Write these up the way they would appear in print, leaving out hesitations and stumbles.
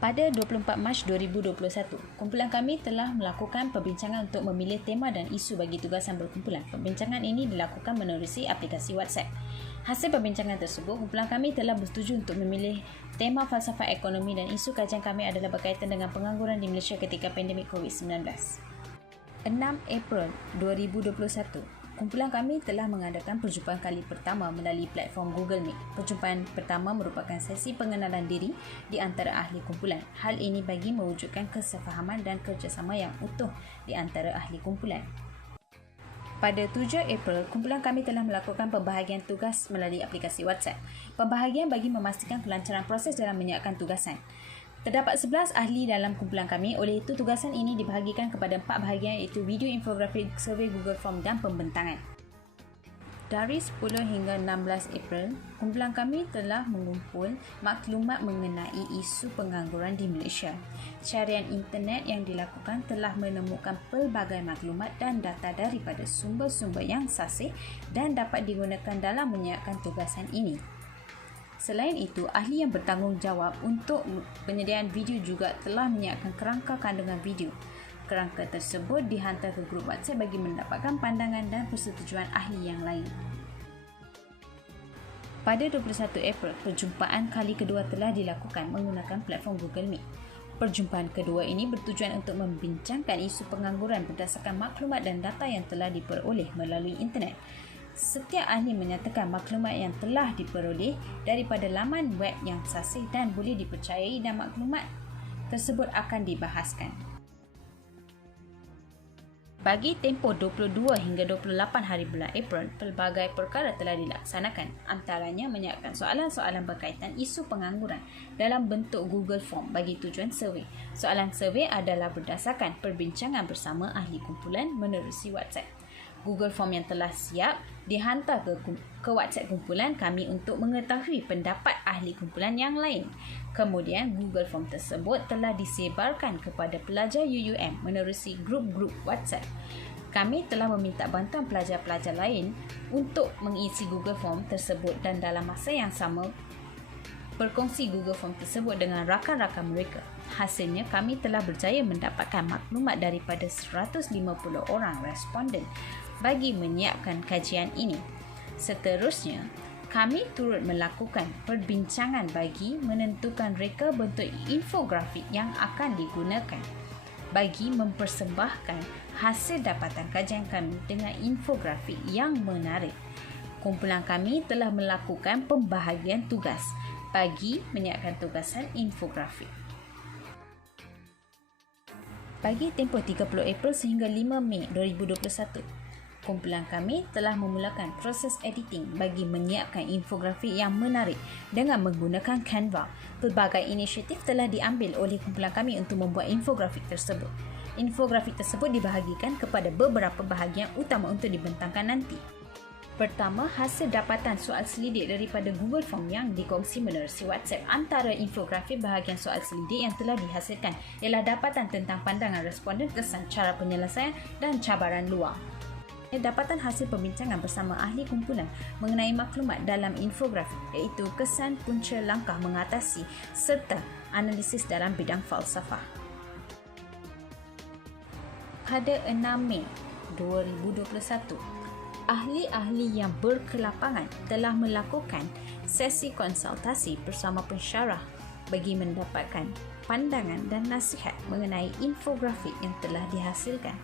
Pada 24 Mac 2021, kumpulan kami telah melakukan perbincangan untuk memilih tema dan isu bagi tugasan berkumpulan. Perbincangan ini dilakukan menerusi aplikasi WhatsApp. Hasil perbincangan tersebut, kumpulan kami telah bersetuju untuk memilih tema falsafah ekonomi dan isu kajian kami adalah berkaitan dengan pengangguran di Malaysia ketika pandemik COVID-19. 6 April 2021, kumpulan kami telah mengadakan perjumpaan kali pertama melalui platform Google Meet. Perjumpaan pertama merupakan sesi pengenalan diri di antara ahli kumpulan. Hal ini bagi mewujudkan kesefahaman dan kerjasama yang utuh di antara ahli kumpulan. Pada 7 April, kumpulan kami telah melakukan pembahagian tugas melalui aplikasi WhatsApp. Pembahagian bagi memastikan kelancaran proses dalam menyiapkan tugasan. Terdapat 11 ahli dalam kumpulan kami, oleh itu tugasan ini dibahagikan kepada 4 bahagian iaitu video, infografik, survey Google Form dan pembentangan. Dari 10 hingga 16 April, kumpulan kami telah mengumpul maklumat mengenai isu pengangguran di Malaysia. Carian internet yang dilakukan telah menemukan pelbagai maklumat dan data daripada sumber-sumber yang sahih dan dapat digunakan dalam menyiapkan tugasan ini. Selain itu, ahli yang bertanggungjawab untuk penyediaan video juga telah menyiapkan kerangka kandungan video. Kerangka tersebut dihantar ke grup WhatsApp bagi mendapatkan pandangan dan persetujuan ahli yang lain. Pada 21 April, perjumpaan kali kedua telah dilakukan menggunakan platform Google Meet. Perjumpaan kedua ini bertujuan untuk membincangkan isu pengangguran berdasarkan maklumat dan data yang telah diperoleh melalui internet. Setiap ahli menyatakan maklumat yang telah diperoleh daripada laman web yang sahih dan boleh dipercayai dan maklumat tersebut akan dibahaskan. Bagi tempoh 22 hingga 28 hari bulan April, pelbagai perkara telah dilaksanakan, antaranya menyiapkan soalan-soalan berkaitan isu pengangguran dalam bentuk Google Form bagi tujuan survey. Soalan survey adalah berdasarkan perbincangan bersama ahli kumpulan menerusi WhatsApp. Google Form yang telah siap dihantar ke WhatsApp kumpulan kami untuk mengetahui pendapat ahli kumpulan yang lain. Kemudian, Google Form tersebut telah disebarkan kepada pelajar UUM menerusi grup-grup WhatsApp. Kami telah meminta bantuan pelajar-pelajar lain untuk mengisi Google Form tersebut dan dalam masa yang sama berkongsi Google Form tersebut dengan rakan-rakan mereka. Hasilnya, kami telah berjaya mendapatkan maklumat daripada 150 orang responden bagi menyiapkan kajian ini. Seterusnya, kami turut melakukan perbincangan bagi menentukan reka bentuk infografik yang akan digunakan bagi mempersembahkan hasil dapatan kajian kami dengan infografik yang menarik. Kumpulan kami telah melakukan pembahagian tugas bagi menyiapkan tugasan infografik. Bagi tempoh 30 April sehingga 5 Mei 2021, kumpulan kami telah memulakan proses editing bagi menyiapkan infografik yang menarik dengan menggunakan Canva. Pelbagai inisiatif telah diambil oleh kumpulan kami untuk membuat infografik tersebut. Infografik tersebut dibahagikan kepada beberapa bahagian utama untuk dibentangkan nanti. Pertama, hasil dapatan soal selidik daripada Google Form yang dikongsi menerusi WhatsApp. Antara infografik bahagian soal selidik yang telah dihasilkan ialah dapatan tentang pandangan responden, kesan, cara penyelesaian dan cabaran luar. Dapatan hasil perbincangan bersama ahli kumpulan mengenai maklumat dalam infografik iaitu kesan, punca, langkah mengatasi serta analisis dalam bidang falsafah. Pada 6 Mei 2021, ahli-ahli yang berkelapangan telah melakukan sesi konsultasi bersama pensyarah bagi mendapatkan pandangan dan nasihat mengenai infografik yang telah dihasilkan.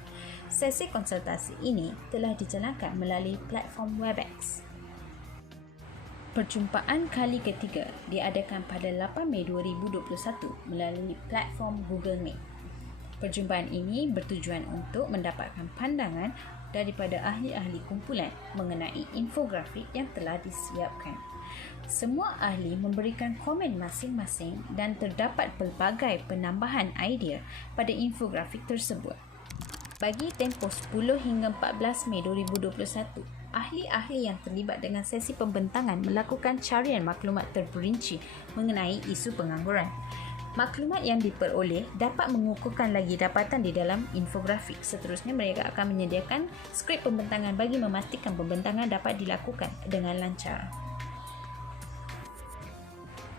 Sesi konsultasi ini telah dijalankan melalui platform Webex. Perjumpaan kali ketiga diadakan pada 8 Mei 2021 melalui platform Google Meet. Perjumpaan ini bertujuan untuk mendapatkan pandangan daripada ahli-ahli kumpulan mengenai infografik yang telah disiapkan. Semua ahli memberikan komen masing-masing dan terdapat pelbagai penambahan idea pada infografik tersebut. Bagi tempoh 10 hingga 14 Mei 2021, ahli-ahli yang terlibat dengan sesi pembentangan melakukan carian maklumat terperinci mengenai isu pengangguran. Maklumat yang diperoleh dapat mengukuhkan lagi dapatan di dalam infografik. Seterusnya, mereka akan menyediakan skrip pembentangan bagi memastikan pembentangan dapat dilakukan dengan lancar.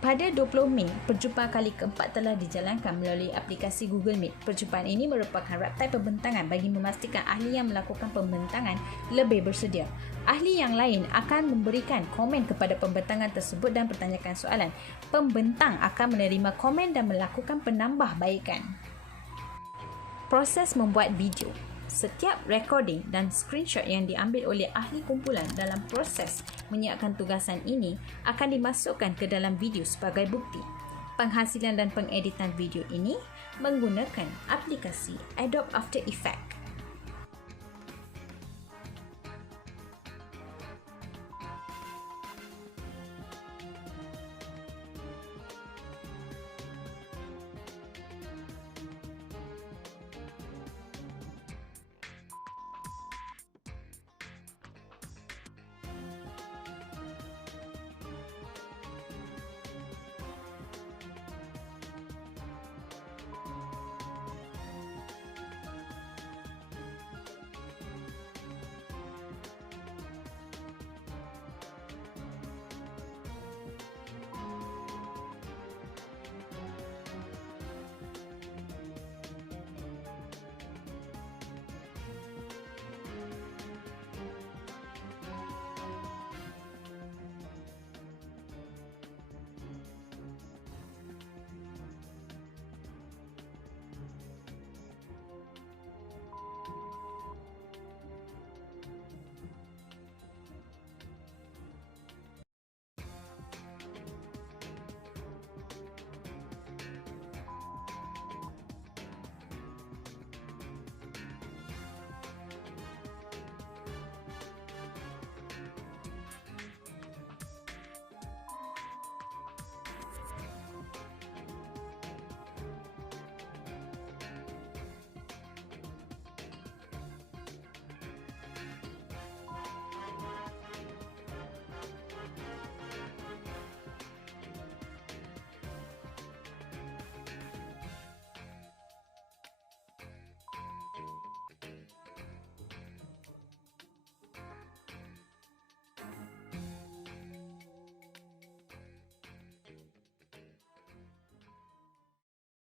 Pada 20 Mei, perjumpaan kali keempat telah dijalankan melalui aplikasi Google Meet. Perjumpaan ini merupakan raptai pembentangan bagi memastikan ahli yang melakukan pembentangan lebih bersedia. Ahli yang lain akan memberikan komen kepada pembentangan tersebut dan bertanyakan soalan. Pembentang akan menerima komen dan melakukan penambahbaikan. Proses membuat video. Setiap recording dan screenshot yang diambil oleh ahli kumpulan dalam proses menyiapkan tugasan ini akan dimasukkan ke dalam video sebagai bukti. Penghasilan dan pengeditan video ini menggunakan aplikasi Adobe After Effects.